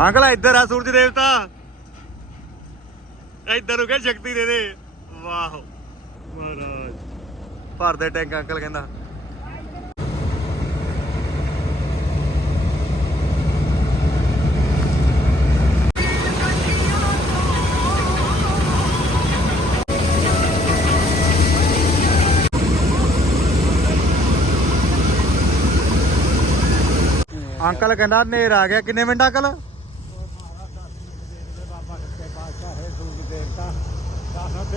Uncle ਇੱਧਰ ਆ ਸੂਰਜ ਦੇਵਤਾ। ਇੱਧਰ ਨੂੰ ਕਹ ਸ਼ਕਤੀ ਦੇ ਦੇ। ਵਾਹ। ਮਹਾਰਾਜ। ਭਰਦੇ ਟੈਂਕ ਅੰਕਲ ਕਹਿੰਦਾ। ਅੰਕਲ ਕਹਿੰਦਾ ਨੇਰ ਆ ਗਿਆ। ਕਿੰਨੇ ਮਿੰਟ ਅੰਕਲ?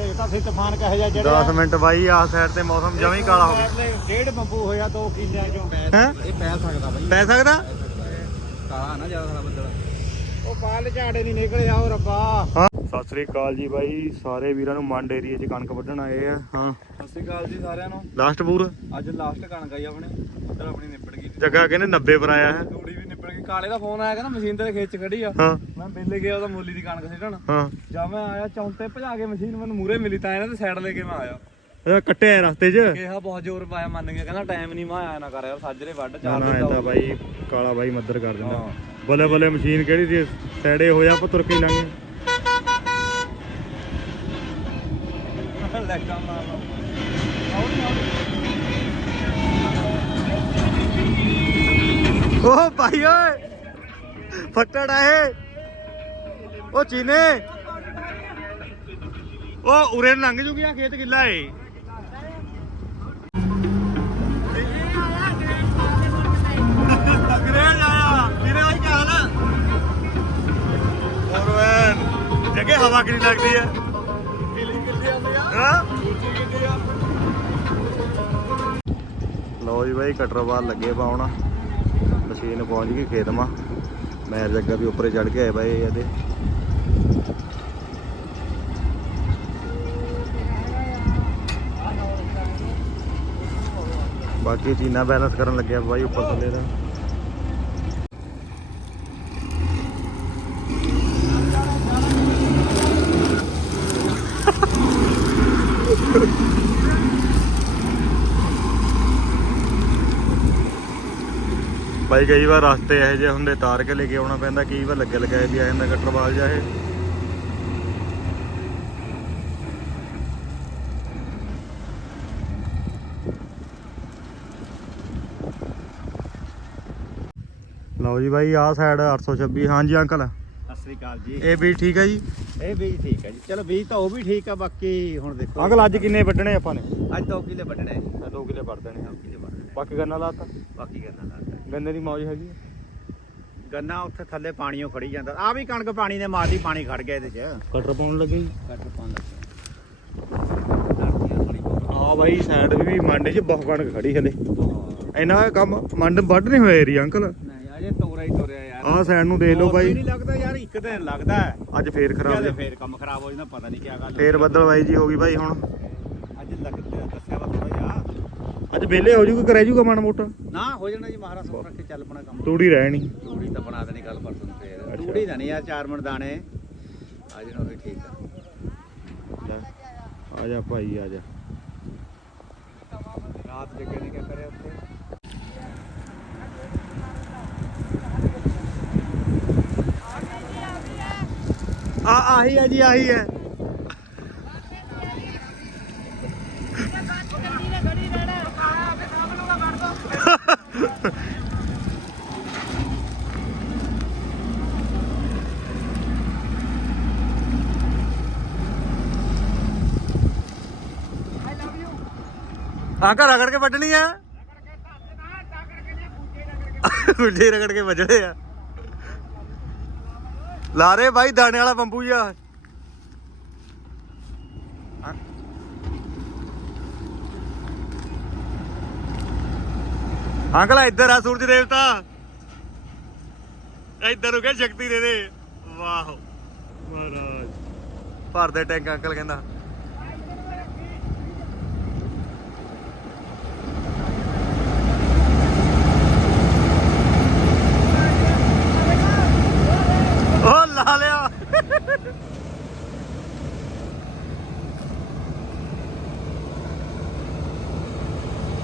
ਸੀ ਤੂਫਾਨ ਕਹੇ ਜਾ ਜਿਹੜਾ 10 ਮਿੰਟ ਬਾਈ ਆ ਸਾਈਡ ਤੇ ਮੌਸਮ ਜਮੀ ਕਾਲਾ ਹੋ ਗਿਆ। ਡੇਢ ਬੰਬੂ ਹੋਇਆ 2 ਕਿੱਲਿਆਂ ਚੋਂ। ਹੈਂ? ਇਹ ਪੈ ਸਕਦਾ ਬਾਈ। ਪੈ ਸਕਦਾ? ਕਾਲਾ ਨਾ ਜ਼ਿਆਦਾ ਬੱਦਲ। ਉਹ ਬਾਲ ਝਾੜੇ ਨਹੀਂ ਨਿਕਲੇ ਆਓ ਰੱਬਾ। ਹਾਂ। ਸਤਿ ਸ੍ਰੀ ਅਕਾਲ ਜੀ ਬਾਈ ਸਾਰੇ ਵੀਰਾਂ ਨੂੰ ਮੰਡ ਏਰੀਏ 'ਚ ਕਣਕ ਵੱਢਣ ਆਏ ਆ। ਹਾਂ। ਸਤਿ ਸ਼੍ਰੀ ਅਕਾਲ ਜੀ ਸਾਰਿਆਂ ਨੂੰ। ਲਾਸਟ ਪੂਰ? ਅੱਜ ਲਾਸਟ ਕਣਕ ਆਈ ਆਪਣੇ ਉਧਰ ਆਪਣੀ ਨਿਪੜ ਗਈ। ਜੱਗਾ ਕਹਿੰਦੇ 90 ਪਰ ਆਇਆ ਹੈ। ਤੂੜੀ ਵੀ ਗਈ ਕਾਲੇ ਦਾ ਫੋਨ ਆਇਆ ਕਹਿੰਦਾ ਮਸ਼ੀਨ ਤੇ ਖੇਤ ਚ ਖੜੀ ਆ। ਹਾਂ। ਮੈਂ ਬੇਲੇ ਗਿਆ ਉਹਦਾ ਮੋਲੀ ਦੀ ਕਣਕ ਸਿੱਟਣ। ਹਾਂ। ਜਦ ਮੈਂ ਆਇਆ ਚੌਂਤੇ ਭਜਾ ਕੇ ਮਸ਼ੀਨ ਮੈਨੂੰ ਮੂਰੇ ਮਿਲੀ ਤਾਂ ਇਹਨਾਂ ਤੇ ਸਾਈਡ ਲੈ ਕੇ ਮੈਂ ਆਇਆ। ਇਹ ਕੱਟਿਆ ਰਸਤੇ 'ਚ? ਕਿਹਾ ਬਹੁਤ ਜ਼ੋਰ ਪਾਇਆ ਮੰਨ ਗਿਆ ਕਹਿੰਦਾ ਟਾਈਮ ਨਹੀਂ ਮੈਂ ਆਇਆ ਨਾ ਕਰ ਯਾਰ ਸਾਜਰੇ ਵੱਢ ਚਾਰ ਨਾ ਇਹ ਦਾ ਤਾਂ ਬਾਈ ਕਾਲਾ ਬਾਈ ਮੱਦਰ ਕਰ ਦਿੰਦਾ। ਬੱਲੇ ਬੱਲੇ ਮਸ਼ੀਨ ਕਿਹੜੀ ਸੀ? ਸੈੜੇ ਹੋ ਜਾ ਆਪਾਂ ਤੁਰ ਕੇ ਲੰਘੇ ਗਿਆ। ਓ ਭਾਈ ਓਏ, ਫੱਟੜ ਆਏ ਓ ਚੀਨੇ। ਓ ਉਰੇ ਲੰਘ ਜੂਗੀ ਆ ਖੇਤ ਕਿੱਲਾ ਏ। ਅੰਗਰੇਜ਼ ਆਇਆ ਵੀਰੇ ਭਾਈ ਕੀ ਹਾਲ ਹੋਰ ਵੈਨ ਜਗੇ ਹਵਾ ਕਿੰਨੀ ਲੱਗਦੀ ਹੈ ਹਾਂ? ਲਓ ਜੀ ਬਾਈ ਕਟਰਵਾਲ ਲੱਗੇ ਪਾਉਣਾ। ਮਸ਼ੀਨ ਪਹੁੰਚ ਗਈ ਖੇਤ ਮਾ। ਮੈਂ ਜੱਗਾ ਵੀ ਉੱਪਰੇ ਚੜ ਕੇ ਆਏ ਬਾਈ ਇਹਦੇ। ਬਾਕੀ ਚੀਨਾ ਬੈਲੈਂਸ ਕਰਨ ਲੱਗਿਆ ਬਾਈ ਉੱਪਰ ਥੱਲੇ ਦਾ। ਬਾਈ ਕਈ ਵਾਰ ਰਸਤੇ ਇਹੋ ਜਿਹੇ ਹੁੰਦੇ ਤਾਰ ਕੇ ਲੈ ਕੇ ਆਉਣਾ ਪੈਂਦਾ ਕਈ ਵਾਰ ਲੱਗੇ ਲਗਾਏ ਵੀ ਆ ਜਾਂਦਾ ਕਟਰਵਾਲ ਜਾਏ ਲਓ ਜੀ ਬਾਈ ਆਹ ਸਾਈਡ 826 ਹਾਂਜੀ ਅੰਕਲ। ਸਤਿ ਸ੍ਰੀ ਅਕਾਲ ਜੀ। ਇਹ ਵੀ ਠੀਕ ਹੈ ਜੀ? ਇਹ ਬੀਜ ਠੀਕ ਹੈ ਜੀ। ਚਲੋ ਬੀਜ ਤਾਂ ਉਹ ਵੀ ਠੀਕ ਆ ਬਾਕੀ ਹੁਣ ਦੇਖੋ। ਅੰਕਲ ਅੱਜ ਕਿੰਨੇ ਵੱਢਣੇ ਆਪਾਂ ਨੇ? ਅੱਜ 2 ਕਿੱਲੇ ਵੱਢਣੇ। ਆ ਜੀ 2 ਕਿਲੇ ਵੱਢ ਦੇਣੇ 2 ਕਿੱਲੇ ਵੱਢਣੇ ਆ। ਬਾਕੀ ਗੰਨਾ ਲਾਤਾ ਬਾਕੀ ਗੰਨਾ ਲਾਤਾ ਗੰਨੇ ਦੀ ਮੌਜ ਹੈਗੀ ਗੰਨਾ ਉੱਥੇ ਥੱਲੇ ਪਾਣੀਓ ਖੜੀ ਜਾਂਦਾ। ਆ ਵੀ ਕਣਕ ਪਾਣੀ ਨੇ ਮਾਰਦੀ ਪਾਣੀ ਖੜ ਗਿਆ ਇਹਦੇ ਚ। ਕਟਰ ਪਾਉਣ ਲੱਗੇ ਜੀ। ਕੱਟ ਪਾਉਣ ਲੱਗਾ। ਆ ਬਾਈ ਸਾਈਡ ਵੀ ਮੰਡ 'ਚ ਬਹੁਤ ਕਣਕ ਖੜੀ ਹਲੇ। ਇਹਨਾਂ ਕੰਮ ਮੰਡ ਵੱਢ ਨਹੀਂ ਹੋਇਆ ਏਰੀ ਅੰਕਲ। ਨਹੀਂ ਅਜੇ ਤੋਰਾ ਹੀ ਤੋਰਿਆ ਯਾਰ। ਆਹ ਸਾਈਡ ਨੂੰ ਦੇਖ ਲਓ ਬਾਈ। ਨਹੀਂ ਲੱਗਦਾ ਯਾਰ ਇੱਕ ਦਿਨ ਲੱਗਦਾ ਹੈ। ਅੱਜ ਫੇਰ ਖਰਾਬ। ਫੇਰ ਕੰਮ ਖਰਾਬ ਹੋ ਜਾਂਦਾ ਪਤਾ ਨਹੀਂ ਕੀ ਗੱਲ ਫੇਰ ਬੱਦਲ ਬਾਈ ਜੀ ਹੋ ਗਈ ਬਾਈ ਹੁਣ। ਅੱਜ ਲੱਗਦਾ ਅੱਜ ਵਿਹਲੇ ਹੋ ਜੂਗਾ ਕਰਿਆ ਜੂਗਾ ਮਾੜਾ ਮੋਟਾ? ਨਾ ਹੋ ਜਾਣਾ ਜੀ ਮਹਾਰਾਜ ਸੁਣ ਰੱਖ ਕੇ ਚੱਲ ਪਣਾ ਕੰਮ। ਤੂੜੀ ਰਹਿਣੀ ਤੂੜੀ ਤਾਂ ਬਣਾ ਦੇਣੀ ਕੱਲ ਪਰਸੋਂ ਫੇਰ। ਤੂੜੀ ਦਾ ਨਹੀਂ ਯਾਰ ਚਾਰ ਮਣ ਦਾਣੇ ਅੱਜ ਨੂੰ ਵੀ ਠੀਕ ਆ। ਆ ਜਾ ਭਾਈ ਆ ਜਾ। ਰਾਤ ਜੱਗੇ ਨੇ ਕੀ ਕਰਿਆ ਉੱਥੇ? ਆ ਆਹੀ ਹੈ ਜੀ ਆਹੀ ਹੈ ਆ ਘਰ ਰਗੜ ਕੇ ਵੱਢਣੀ ਆ? ਗੁੱਡੇ ਰਗੜ ਕੇ ਵੱਜਣੇ ਆ। ਲਾਰੇ ਬਾਈ ਦਾਣੇ ਵਾਲਾ ਬੰਬੂ ਜਾ ਅੰਕਲ ਇੱਧਰ ਆ ਸੂਰਜ ਦੇਵਤਾ। ਇੱਧਰ ਨੂੰ ਕਹ ਸ਼ਕਤੀ ਦੇ ਦੇ। ਵਾਹ। ਮਹਾਰਾਜ। ਭਰਦੇ ਟੈਂਕ ਅੰਕਲ ਕਹਿੰਦਾ ਉਹ ਲਾ ਲਿਆ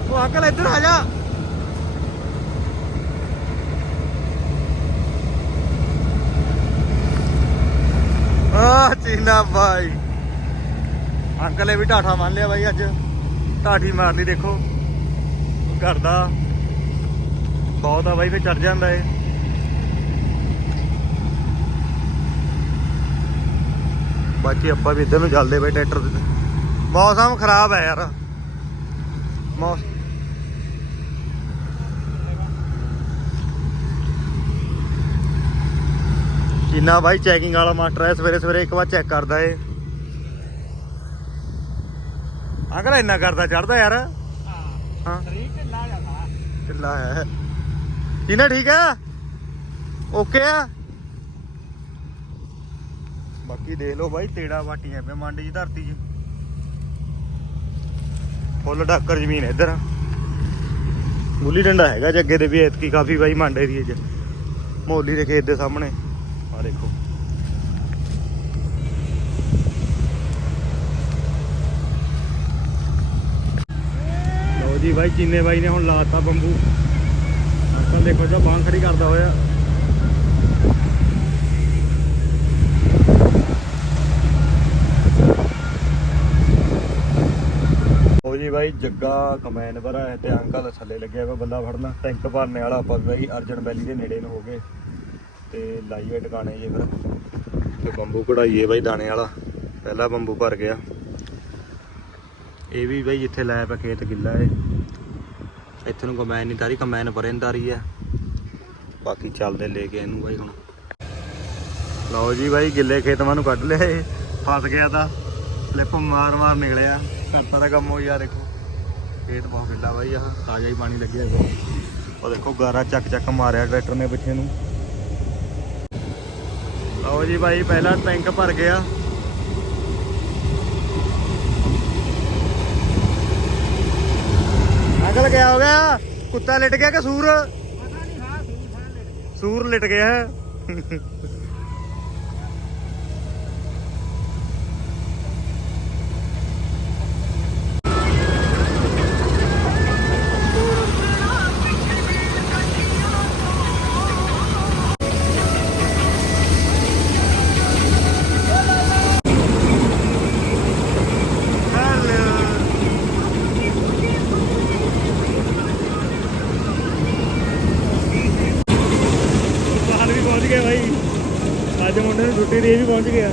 ਉਹ ਅੰਕਲ ਇੱਧਰ ਆ ਜਾ ਚੀਨਾ ਬਾਈ ਅੰਕਲ ਵੀ ਢਾਠਾ ਮੰਨ ਲਿਆ ਬਾਈ ਅੱਜ। ਢਾਠੀ ਮਾਰ ਲਈ ਦੇਖੋ ਦਾ ਬਹੁਤ ਆ ਬਾਈ ਫੇ ਚੜ ਜਾਂਦਾ ਏ ਬਾਕੀ ਆਪਾਂ ਵੀ ਇੱਧਰ ਨੂੰ ਚੱਲਦੇ ਬਈ ਟਰੈਕਟਰ ਮੌਸਮ ਖਰਾਬ ਹੈ ਯਾਰ। ਮੌਸਮ ਚੀਨਾ ਬਾਈ ਚੈਕਿੰਗ ਵਾਲਾ ਮਾਸਟਰ ਹੈ ਸਵੇਰੇ ਸਵੇਰੇ ਇੱਕ ਵਾਰ ਚੈੱਕ ਕਰਦਾ ਏ ਅੰਕਲ ਇੰਨਾ ਕਰਦਾ ਚੜਦਾ ਯਾਰ। ਹਾਂ। ਸਰੀਰ ਢਿੱਲਾ ਜਾਂਦਾ। ਢਿੱਲਾ ਹੈ। ਚੀਨਾ ਠੀਕ ਹੈ ਓਕੇ ਆ? ਬਾਕੀ ਦੇਖ ਲਓ ਬਾਈ ਤੇੜਾ ਵਾਟੀਆਂ ਪਏ ਮੰਡੀ ਦੀ ਧਰਤੀ 'ਚ। ਫੁੱਲ ਡਾਕਰ ਜ਼ਮੀਨ ਇੱਧਰ। ਗੁੱਲੀ ਡੰਡਾ ਹੈਗਾ ਜੱਗੇ ਦੇ ਵੀ ਐਤਕੀ ਕਾਫੀ ਬਾਈ ਮੰਡੇ ਦੀ ਚ। ਮੋਲੀ ਦੇ ਖੇਤ ਦੇ ਸਾਹਮਣੇ। ਆ ਦੇਖੋ। ਜੀ ਬਾਈ, ਚੀਨੇ ਬਾਈ ਨੇ ਹੁਣ ਲਾਤਾ ਬੰਬੂ। ਅੰਕਲ ਦੇਖੋ ਜਾਂ, ਬਾਂਹ ਖੜੀ ਕਰਦਾ ਹੋਇਆ। ਜੀ ਬਾਈ, ਜੱਗਾ ਕਮੈਨ ਭਰਾ ਹੈ ਤੇ ਅੰਕਲ ਥੱਲੇ ਲੱਗਿਆ ਹੋਇਆ ਬੰਦਾ ਫੜਨਾ। ਟੈਂਕ ਭਰਨੇ ਵਾਲਾ ਆਪਾਂ ਬਾਈ, ਅਰਜਨ ਵੈਲੀ ਦੇ ਨੇੜੇ ਨੂੰ ਹੋ ਗਏ। ਤੇ ਲਾਈਏ ਟਿਕਾਣੇ ਜੇ ਫਿਰ। ਤੇ ਬੰਬੂ ਕਢਾਈਏ ਬਾਈ ਦਾਣੇ ਵਾਲਾ। ਪਹਿਲਾ ਬੰਬੂ ਭਰ ਗਿਆ। ਇਹ ਵੀ ਬਾਈ, ਜਿੱਥੇ ਲਾਇਆ ਪਿਆ ਖੇਤ, ਗਿੱਲਾ ਏ। ਇੱਥੇ ਨੂੰ ਕਮੈਨ ਨਹੀਂ ਤਾਰੀ ਕਮੈਨ ਪਰੇ ਤਾਰੀ ਆ। ਬਾਕੀ ਚੱਲਦੇ ਲੈ ਕੇ ਇਹਨੂੰ ਬਾਈ ਹੁਣ। ਲਓ ਜੀ ਬਾਈ, ਗਿੱਲੇ ਖੇਤਵਾਂ ਨੂੰ ਕੱਢ ਲਿਆ ਇਹ ਫਸ ਗਿਆ ਤਾਂ ਸਲਿੱਪ ਮਾਰ ਮਾਰ ਨਿਕਲਿਆ। ਘੰਟਾ ਦਾ ਕੰਮ ਹੋ ਯਾਰ ਦੇਖੋ। ਖੇਤ ਬਹੁਤ ਗਿੱਲਾ ਬਾਈ ਆਹ ਤਾਜ਼ਾ ਹੀ ਪਾਣੀ ਲੱਗਿਆ ਉਹ ਦੇਖੋ, ਗਾਰਾ ਚੱਕ ਚੱਕ ਮਾਰਿਆ ਟਰੈਕਟਰ ਨੇ ਪਿੱਛੇ ਨੂੰ। ਲਓ ਜੀ ਬਾਈ, ਪਹਿਲਾ ਟੈਂਕ ਭਰ ਗਿਆ। ਅੰਕਲ ਕਿਆ ਹੋ ਗਿਆ? ਕੁੱਤਾ ਲਿਟ ਗਿਆ ਕਿ ਸੂਰ? ਪਤਾ ਨਹੀਂ ਹਾਂ ਸੂਰ ਲਿਟ ਗਿਆ। ਹੈ ਗਏ ਭਾਈ ਅੱਜ ਮੁੰਡੇ ਨੂੰ ਛੁੱਟੀ ਦੀ ਵੀ ਪਹੁੰਚ ਗਿਆ।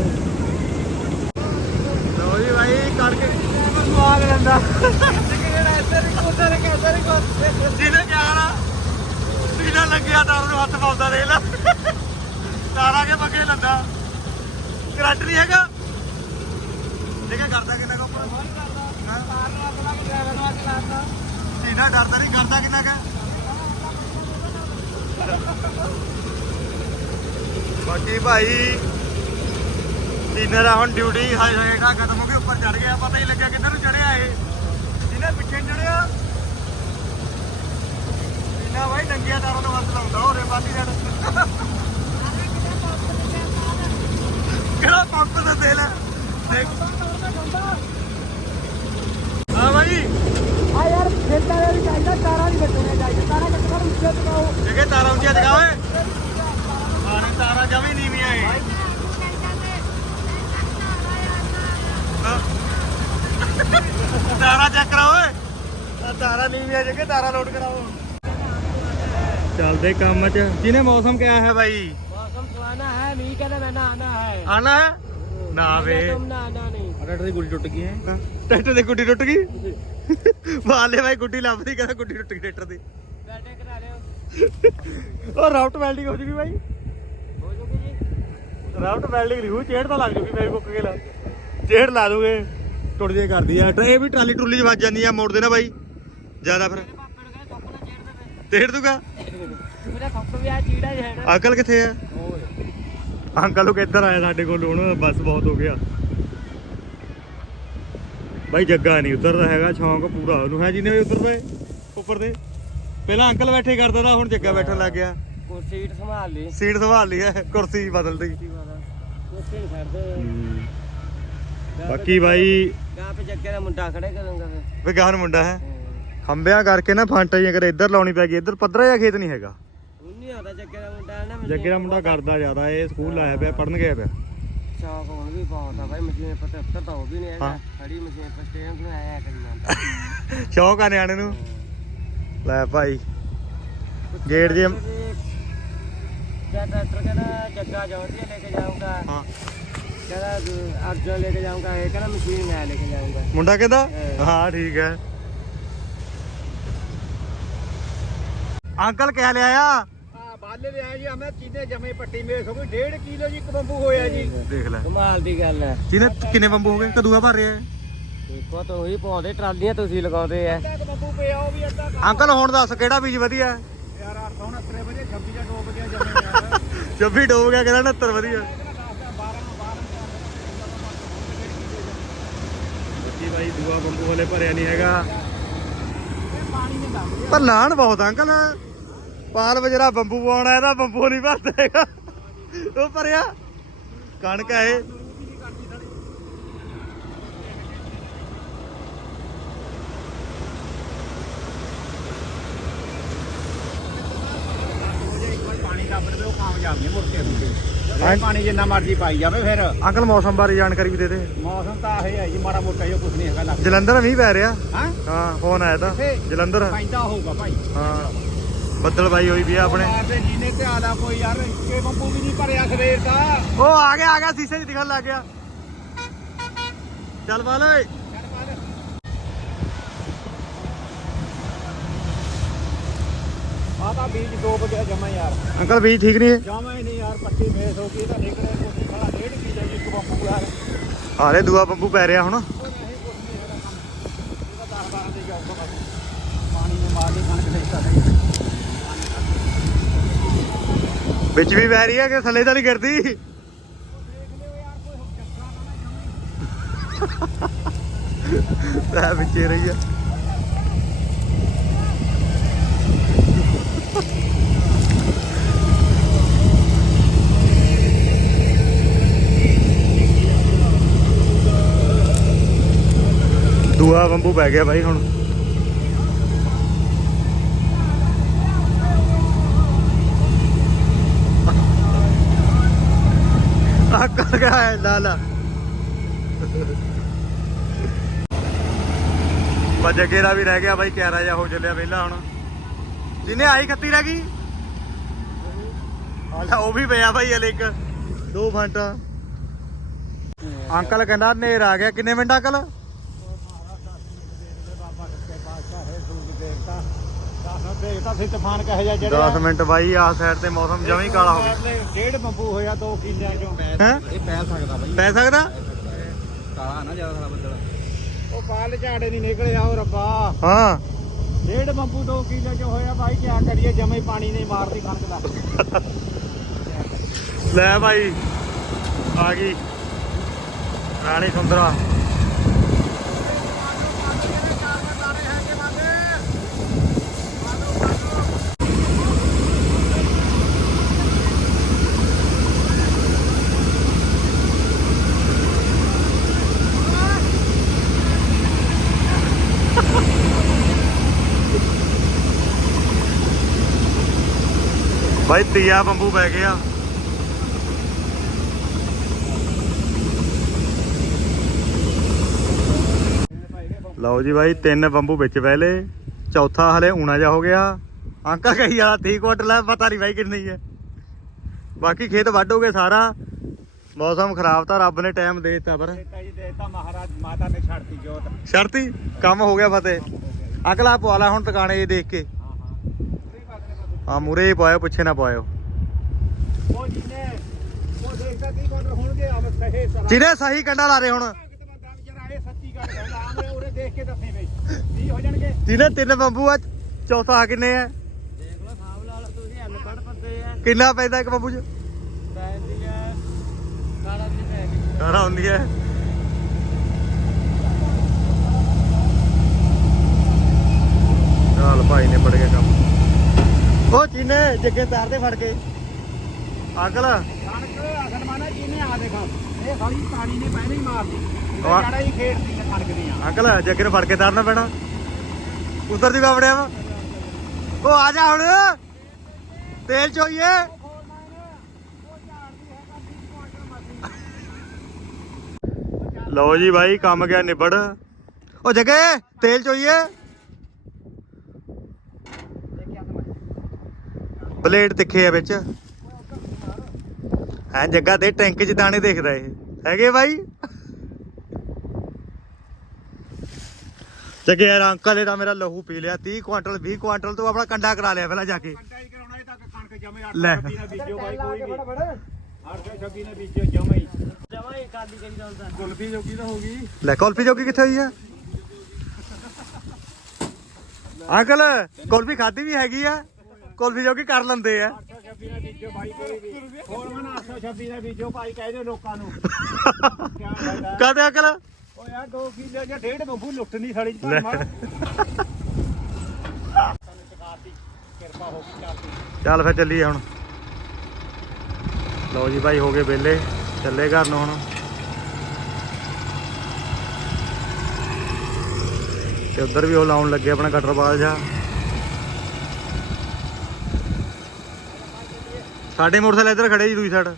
ਲਓ ਜੀ ਭਾਈ ਕਰਕੇ ਸਵਾਗ ਲੈਂਦਾ ਜਿਹਨੇ ਕਿਹਾ ਜਿਹਨੇ ਲੱਗਿਆ ਤਾਂ ਉਹਨੂੰ ਹੱਥ ਪਾਉਂਦਾ ਦੇਖ ਲੈ। ਤਾਰਾ ਕੇ ਬੱਗੇ ਲੰਦਾ। ਕਰੰਟ ਨਹੀਂ ਹੈਗਾ। ਦੇਖਿਆ ਕਰਦਾ ਕਿੰਨਾ ਕੁ ਉੱਪਰ? ਜਿਹਨਾਂ ਡਰਦਾ ਨਹੀਂ ਕਰਦਾ ਕਿੰਨਾ ਕੁ? ਬਾਕੀ ਭਾਈ ਸੀਨਰ ਆ ਹੁਣ ਡਿਊਟੀ ਹਾਈ ਹੇਠਾਂ ਖਤਮ ਹੋ ਗਈ ਉੱਪਰ ਚੜ ਗਿਆ ਪਤਾ ਹੀ ਲੱਗਿਆ ਕਿੱਧਰ ਨੂੰ ਚੜਿਆ ਇਹ। ਜਿਹਨੇ ਪਿੱਛੇ ਨੂੰ ਚੜਿਆ ਇਹਨਾਂ ਭਾਈ ਡੰਗੀਆਂ ਤਾਰਾਂ ਤੋਂ ਵੱਧ ਲਾਉਂਦਾ ਹੋਰੇ ਬਾਲੀ ਦਾ। ਕਿਹੜਾ ਪੰਪ ਦਾ ਤੇਲ ਹੈ ਦੇਖ। ਹਾਂ ਭਾਈ ਆ ਯਾਰ ਖੇਤਾਂ ਦੇ ਚਾਹੀਦਾ ਤਾਰਾਂ ਨਹੀਂ ਕੱਟਣੇ ਚਾਹੀਦੇ ਤਾਰਾਂ ਕੱਟਣਾ ਉੱਚੇ ਟਿਕਾਓ ਜਗੇ ਤਾਰਾਂ ਉੱਚੀਆਂ ਦਿਖਾ ਓਏ। ਆਣੇ ਤਾਰਾਂ ਜਮੀ ਨੀਵੀਆਂ ਏ ਹਾਂ। ਤਾਰਾਂ ਚੈੱਕ ਕਰਾ ਓਏ ਆ ਤਾਰਾਂ ਨੀਵੀਆਂ ਜਗੇ ਤਾਰਾਂ ਲੋਡ ਕਰਾਓ ਚੱਲਦੇ ਕੰਮ 'ਚ ਜਿਹਨੇ ਮੌਸਮ ਕਿਹਾ ਹੈ ਭਾਈ मौसम सुहाना है मीह का मैं नहाना है ਆਣਾ ਹੈ ਨਾ ਵੇ तुम नहाना नहीं ट्रैक्टर की गुड़ी टूट गई है ਟਰੈਕਟਰ ਦੀ ਗੁੱਡੀ ਟੁੱਟ ਗਈ ਵਾਲੇ ਭਾਈ ਗੁੱਡੀ ਲੱਭਦੀ ਕਹਿੰਦਾ ਗੁੱਡੀ ਟੁੱਟ ਗਈ ਟਰੈਕਟਰ ਦੀ बैठे करा रहे हो ਉਹ ਰਾਊਟ ਵੈਲਡਿੰਗ ਹੋ ਜੂਗੀ ਭਾਈ हो चुकी ਰਾਵਟ ਵੈਲਡਿੰਗ ਲਿਖੂ ਚੇੜ ਤਾਂ ਲੱਗ ਜੂਗੀ ਮੇਰੇ ਕੁੱਕ ਕੇ ਲਾ ਚੇੜ ਲਾ ਦੂਗੇ। ਟੁੱਟ ਜੇ ਕਰਦੀ ਆ। ਇਹ ਵੀ ਟਰਾਲੀ ਟਰੂਲੀ ਚ ਵੱਜ ਜਾਂਦੀ ਆ ਮੋੜ ਦੇ ਬਾਈ। ਜ਼ਿਆਦਾ ਫਿਰ। ਤੇੜ ਦੂਗਾ। ਮੇਰਾ ਫੱਕ ਵੀ ਆ ਚੀੜਾ ਜਿਹੜਾ ਅੰਕਲ ਕਿੱਥੇ ਆ? ਅੰਕਲ ਉਹ ਕਿੱਧਰ ਆਇਆ ਸਾਡੇ ਕੋਲ? ਹੁਣ ਬਸ ਬਹੁਤ ਹੋ ਗਿਆ। ਬਾਈ ਜੱਗਾ ਨਹੀਂ ਉਤਰਦਾ ਹੈਗਾ ਸ਼ੌਂਕ ਪੂਰਾ ਉਹਨੂੰ। ਹੈ ਜਿਹਨੇ ਉਤਰਦੇ ਉੱਪਰ ਦੇ। ਪਹਿਲਾਂ ਅੰਕਲ ਬੈਠੇ ਕਰਦਾ ਤਾਂ ਹੁਣ ਜੱਗਾ ਬੈਠਣ ਲੱਗ ਗਿਆ। ਕੁਰਸੀ ਸੀਟ ਸੰਭਾਲ ਲਈ। ਸੀਟ ਸੰਭਾਲ ਲਈ ਹੈ ਕੁਰਸੀ ਬਦਲ ਲਈ ਉੱਥੇ ਨਹੀਂ ਖੜਦੇ ਹੂੰ। ਬਾਕੀ ਬਾਈ ਗਾਂ ਪੇ ਜੱਗੇ ਦਾ ਮੁੰਡਾ ਖੜੇ ਕਰੂੰਗਾ ਫਿਰ। ਵੇ ਗਾਹਨ ਮੁੰਡਾ ਹੈ। ਖੰਬਿਆਂ ਕਰਕੇ ਨਾ ਫਾਂਟਾ ਜਿਹਾ ਕਰ ਇੱਧਰ ਲਾਉਣੀ ਪੈ ਗਈ ਇੱਧਰ ਪੱਧਰਾ ਜਿਹਾ ਖੇਤ ਨਹੀਂ ਹੈਗਾ। ਉਹ ਨਹੀਂ ਆਦਾ ਜੱਗੇ ਦਾ ਮੁੰਡਾ ਨਾ ਮੈਨੂੰ ਜੱਗੇ ਦਾ ਮੁੰਡਾ ਕਰਦਾ ਜ਼ਿਆਦਾ ਇਹ ਸਕੂਲ ਆਇਆ ਪਿਆ ਪੜਨ ਗਿਆ ਪਿਆ। ਸ਼ੌਕ ਹੁਣ ਵੀ ਬਹੁਤ ਆ ਬਾਈ ਮਸ਼ੀਨ ਪਰ ਤੱਕ ਤਾਂ ਉਹ ਵੀ ਨਹੀਂ ਹੈਗਾ। ਖੜੀ ਮਸ਼ੀਨ ਪਰ ਸਟੇਅਰਿੰਗ ਨੂੰ ਆਇਆ ਕਰੀ ਜਾਂਦਾ। ਸ਼ੌਕ ਆ ਨਿਆਣੇ ਨੂੰ। ਲੈ ਭਾਈ ਗੇਟ ਜੇ ਜੇ ਟਰੈਕਟਰ ਕਹਿੰਦਾ ਜੱਗਾ ਜਾਉਂਦੀ ਲੈ ਕੇ ਜਾਊਗਾ। ਕਹਿੰਦਾ ਅ, ਅਰਜਨ ਲੈ ਕੇ ਜਾਊਂਗਾ ਇਹ ਕਹਿੰਦਾ ਮਸ਼ੀਨ ਮੈਂ ਲੈ ਕੇ ਜਾਊਂਗਾ। ਮੁੰਡਾ ਕਹਿੰਦਾ? ਹਾਂ। ਠੀਕ ਹੈ। ਅੰਕਲ ਕਹਿ ਲਿਆ ਆ ਬਾਲੇ ਲਿਆ ਜੀ ਮੈਂ ਚੀਨੇ ਜਮੇ ਪੱਟੀ ਹੋ ਗਈ 1.5 ਕਿਲੋ ਜੀ ਇੱਕ ਬੰਬੂ ਹੋਇਆ ਜੀ। ਦੇਖ ਲੈ। ਕਮਾਲ ਦੀ ਗੱਲ ਹੈ। ਜਿਹਨੇ ਕਿੰਨੇ ਬੰਬੂ ਹੋ ਗਏ? ਕਦੂਆ ਭਰ ਰਿਹਾ ਹੈ? ਦੇਖੋ ਤਾਂ ਉਹੀ ਪਾਉਂਦੇ ਟਰਾਲੀਆਂ ਤੁਸੀਂ ਲਗਾਉਂਦੇ ਕੁ ਬੰਬੂ ਪਿਆ ਉਹ ਵੀ ਅੱਧਾ ਕੁ- ਅੰਕਲ ਹੁਣ ਦੱਸ ਕਿਹੜਾ ਬੀਜ ਵਧੀਆ? ਹੈ? ਯਾਰ 869 ਵਜੇ 26 ਦਾ ਟੋਪ ਗਿਆ ਜਮੇ। ਯਾਰ 26 ਡੋਬ ਗਿਆ ਕਹਿੰਦਾ 69 ਵਧੀਆ। ਬੱਚੀ ਭਾਈ ਦੂਆ ਬੰਬੂ ਵਾਲੇ ਭਰਿਆ ਨਹੀਂ ਹੈਗਾ। ਪਰ ਲਾਣ ਬਹੁਤ ਅੰਕਲ। ਪਾਲ ਵਜਰਾ ਬੰਬੂ ਪਾਉਣਾ ਇਹਦਾ ਬੰਬੂ ਨਹੀਂ ਭਰਦਾ ਹੈਗਾ। ਉਹ ਭਰਿਆ। ਕਣਕ ਹੈ ਕਾਮਯਾਬ ਨਹੀਂ ਮੁੜ ਕੇ। ਹੁੰਦੇ ਹਾਂ। ਪਾਣੀ ਜਿੰਨਾ ਮਰਜ਼ੀ ਪਾਈ ਜਾਵੇ ਫਿਰ। ਅੰਕਲ ਮੌਸਮ ਬਾਰੇ ਜਾਣਕਾਰੀ ਵੀ ਦੇ ਦੇ। ਮੌਸਮ ਤਾਂ ਇਹ ਹੈ ਜੀ ਮਾੜਾ ਮੋਟਾ ਹੀ ਕੁਝ ਨਹੀਂ ਹੈਗਾ ਲੱਗ। ਜਲੰਧਰ ਮੀਂਹ ਪੈ ਰਿਹਾ। ਹਾਂ? ਹਾਂ ਫੋਨ ਆਇਆ ਤਾਂ। ਕਿੱਥੇ? ਜਲੰਧਰ। ਪੈਂਦਾ ਹੋਊਗਾ ਭਾਈ। ਹਾਂ। ਬੱਦਲ ਬਾਈ ਹੋਈ ਵੀ ਆ ਆਪਣੇ। ਮਾਰਦੇ ਜੀ ਨੇ ਤੇ ਆਲਾ ਕੋਈ ਯਾਰ ਕਿ ਬੰਬੂ ਵੀ ਨਹੀਂ ਭਰਿਆ ਸਵੇਰ ਦਾ। ਉਹ ਆ ਗਿਆ ਆ ਗਿਆ ਸੀਸੇ 'ਚ ਦਿਖਣ ਲੱਗ ਗਿਆ। ਚੱਲ ਬਾਲ ਓਏ। ਆ ਤਾਂ ਬੀਜ ਦੋ ਵਜੇ ਜਮਾ ਯਾਰ। ਅੰਕਲ ਬੀਜ ਠੀਕ ਨਹੀਂ? ਹੈ ਜਮਾ ਹੀ ਨਹੀਂ ਯਾਰ ਪੱਟੀ ਮੇਸ ਹੋ ਗਈ ਤਾਂ ਨਿਕਲੇ ਕੋਈ ਸਾਲਾ ਡੇਢ ਕਿਲੋ ਜੀ ਇੱਕ ਬੰਬੂ ਯਾਰ ਹਾਲੇ ਦੂਆ ਬੰਬੂ ਪੈ ਰਿਹਾ ਹੁਣ। ਉਹ ਨਹੀਂ ਕੁਝ ਨਹੀਂ ਹੈਗਾ ਕੰਮ। ਇਹਦਾ 10 12 ਦੇ ਜਾਊਗਾ ਬਸ। ਪਾਣੀ ਨੇ ਮਾਰ ਕੇ ਕਣਕ ਦੇਖਦਾ ਨਹੀਂ ਵਿੱਚ ਵੀ ਪੈ ਰਹੀ ਹੈ ਕਿ ਥੱਲੇ ਤਾਂ ਨਹੀਂ ਗਿਰਦੀ? ਦੇਖ ਲਿਓ ਯਾਰ ਕੋਈ ਚੱਕਰਾ ਨਾ ਜਮੀ ਤਾਂ ਵਿੱਚੇ ਰਹੀ ਆ। ਦੂਆ ਬੰਬੂ ਪੈ ਗਿਆ ਬਾਈ ਹੁਣ। ਆ ਕਰ ਗਿਆ ਹੈ ਲਾਲਾ। ਬਾ ਵੀ ਰਹਿ ਗਿਆ ਬਾਈ, ਕਿਆਰਾ ਜਾ ਹੋ ਚੱਲਿਆ ਪਹਿਲਾਂ ਹੁਣ। ਜਿਹਨੇ ਆਈ ਖੱਤੀ ਰਹਿ ਗਈ? ਆਹ ਉਹ ਵੀ ਪਿਆ ਬਾਈ ਹਲੇ ਇੱਕ ਦੋ ਫਾਂਟਾ। ਅੰਕਲ ਕਹਿੰਦਾ ਨੇਰ ਆ ਗਿਆ ਕਿੰਨੇ ਮਿੰਟ ਅੰਕਲ? ਦੇਖਤਾ ਸੀ ਤੂਫਾਨ ਕਹੇ ਜਾ ਜਿਹੜਾ 10 ਮਿੰਟ ਬਾਈ ਆਹ ਸਾਈਡ ਤੇ ਮੌਸਮ ਜਮੀ ਕਾਲਾ ਹੋ ਗਿਆ। ਡੇਢ ਬੰਬੂ ਹੋਇਆ 2 ਕਿੱਲਿਆਂ ਚੋਂ। ਇਹ ਪੈ ਸਕਦਾ ਬਾਈ। ਪੈ ਸਕਦਾ? ਕਾਲਾ ਨਾ ਜ਼ਿਆਦਾ ਸਾਰਾ ਬੱਦਲ। ਉਹ ਪਾਲ ਝਾੜੇ ਨਹੀਂ ਨਿਕਲੇ ਆਓ ਰੱਬਾ। ਹਾਂ। ਡੇਢ ਬੰਬੂ ਦੋ ਕਿਲੇ ਚ ਹੋਇਆ ਭਾਈ ਕਿਆ ਕਰੀਏ, ਜਮੇ ਪਾਣੀ ਨਹੀਂ ਮਾਰਦੀ ਕਣਕ ਦਾ। ਲੈ ਭਾਈ ਆ ਗਈ। ਰਾਣੀ ਸੁੰਦਰਾ। ਭਾਈ ਤੀਆ ਬੰਬੂ ਪੈ ਗਿਆ। ਲਓ ਜੀ ਬਾਈ ਤਿੰਨ ਬੰਬੂ ਵਿੱਚ ਪਹਿਲੇ ਚੌਥਾ ਹਲੇ ਊਣਾ ਜਾ ਹੋ ਗਿਆ। ਅੰਕਲ ਕਹੀ ਜਾਲਾ 30 ਕੁਆਂਟਲ ਹੈ ਪਤਾ ਨਹੀਂ ਬਾਈ ਕਿੰਨੀ ਹੈ। ਬਾਕੀ ਖੇਤ ਵੱਢੋਗੇ ਸਾਰਾ। ਮੌਸਮ ਖਰਾਬ ਤਾਂ ਰੱਬ ਨੇ ਟਾਈਮ ਦੇ ਦਿੱਤਾ ਪਰ। ਦੇਤਾ ਜੀ ਦੇਤਾ ਮਹਾਰਾਜ ਮਾਤਾ ਨੇ ਛੱਡਤੀ ਜੋਤ। ਸ਼ਰਤੀ ਕੰਮ ਹੋ ਗਿਆ ਫਤਿਹ। ਅਗਲਾ ਪਵਾ ਲਾ ਹੁਣ ਟਿਕਾਣੇ ਜੇ ਦੇਖ ਕੇ ਹਾਂ ਹਾਂ ਕੋਈ ਬਾਤ ਨਹੀਂ ਬਾਤ ਆ ਮੂਰੇ ਹੀ ਪਾਇਓ ਪਿੱਛੇ ਨਾ ਪਾਇਓ। ਉਹ ਜੀ ਨੇ ਉਹ ਦੇਖਦਾ ਕੀ ਕੋਲ ਹੋਣਗੇ ਆਮ ਕਹੇ ਸਰਾ ਜਿਹਨੇ ਸਹੀ ਕੰਡਾ ਲਾ ਰਹੇ ਹੁਣ। ਕੇ ਕੀ ਜਿਹਨੇ ਤਿੰਨ ਬੰਬੂ ਆ ਚੌਥਾ ਕਿੰਨੇ ਆ? ਦੇਖ ਲਓ ਸਾਹਬ ਤੁਸੀਂ ਪੱਦੇ ਆ ਕਿੰਨਾ ਪੈਂਦਾ ਇੱਕ ਬੰਬੂ ਚ? ਪੈਂਦੀ ਆ ਹੁੰਦੀ ਹੈ ਚੱਲ ਭਾਈ ਨੇ ਪੜ ਗਿਆ ਕੰਮ। ਉਹ ਚੀਨੇ ਜੱਗੇ ਤਾਰ ਦੇ ਫੜ ਕੇ। ਅਗਲ ਕਣਕ ਅਸਲ ਮਾਨਾ ਜੀ ਨੇ ਆ ਦੇਖਾ। ਇਹ ਸਾਰੀ ਪਾਣੀ ਨੇ ਪਹਿਲੇ ਹੀ ਮਾਰਦੀ ਵਾਹ। ਜਿਹੜਾ ਹੀ ਖੇਤ ਦੀ ਕਣਕ ਦੀਆਂ ਅੰਕਲ ਜੱਗੇ ਨੂੰ ਫੜ ਕੇ ਤਾਰਨਾ ਪੈਣਾ। ਉਧਰ ਦੀ ਬਾਵੜਿਆ ਵਾ। ਉਹ ਆ ਜਾ ਹੁਣ। ਤੇਲ ਚੋਈਏ। ਲਓ ਜੀ ਬਾਈ ਕੰਮ ਗਿਆ ਨਿਬੜ। ਉਹ ਜਗੇ ਤੇਲ ਚੋਈਏ। ਬਲੇਡ ਤਿੱਖੇ ਆ ਵਿੱਚ। ਹੈ ਜੱਗਾ ਦੇ ਟੈਂਕ 'ਚ ਦਾਣੇ ਦੇਖਦਾ ਇਹ। ਹੈਗੇ ਬਾਈ? ਜਗੇ ਯਾਰ ਅੰਕਲ ਇਹਦਾ ਮੇਰਾ ਲਹੂ ਪੀ ਲਿਆ 30 ਕੁਆਂਟਲ 20 ਕੁਆਂਟਲ ਤੂੰ ਆਪਣਾ ਕੰਡਾ ਕਰਾ ਲਿਆ ਪਹਿਲਾਂ ਜਾ ਕੇ। ਕੰਡਾ ਹੀ ਕਰਾਉਣਾ ਇਹ ਤੱਕ ਕਣਕ ਜਮੇ ਲੈ। 826 ਨਾ ਬੀਜੋ ਬਾਈ ਕੋਈ ਵੀ। 826 ਨਾ ਬੀਜੋ ਜਮੇ ਹੀ। ਜਮਾ ਹੀ ਕਾਦੀ ਕਰੀ ਜਾਂਦਾ ਕੁਲਫੀ ਜੋਗੀ ਤਾਂ ਹੋ ਗਈ। ਲੈ ਕੁਲਫੀ ਜੋਗੀ ਕਿੱਥੇ ਹੋਈ ਆ? ਅੰਕਲ ਕੁਲਫੀ ਖਾਦੀ ਵੀ ਹੈਗੀ ਆ? ਕੁਲਫੀ ਜੋਗੀ ਕਰ ਲੈਂਦੇ ਆ। 826 ਨਾ ਬੀਜੋ ਬਾਈ ਕੋਈ ਵੀ ਹੋਰ ਮਨ 826 ਨਾ ਬੀਜੋ ਭਾਈ ਕਹਿ ਦਿਓ ਲੋਕਾਂ ਨੂੰ। ਕਿਆ ਕਹਦੇ ਅੰਕਲ? ਓ ਯਾਰ 2 ਕਿਲੋ ਜਾਂ ਡੇਢ ਬੰਬੂ ਲੁੱਟ ਨਹੀਂ ਲੈ। ਕਿਰਪਾ ਹੋ ਗਈ ਚਾਤੀ ਚੱਲ ਫਿਰ ਚੱਲੀਏ ਹੁਣ। ਲਓ ਜੀ ਭਾਈ ਹੋ ਗਏ ਵਿਹਲੇ ਚੱਲੇ ਘਰ ਨੂੰ ਹੁਣ। ਤੇ ਉਧਰ ਵੀ ਉਹ ਲਾਉਣ ਲੱਗੇ ਆਪਣਾ ਕਟਰ ਬਾਲ ਜਾ ਸਾਡੇ ਮੋਟਰਸਾਈਕਲ ਇੱਧਰ ਖੜੇ ਜੀ ਦੂਜੀ ਸਾਈਡ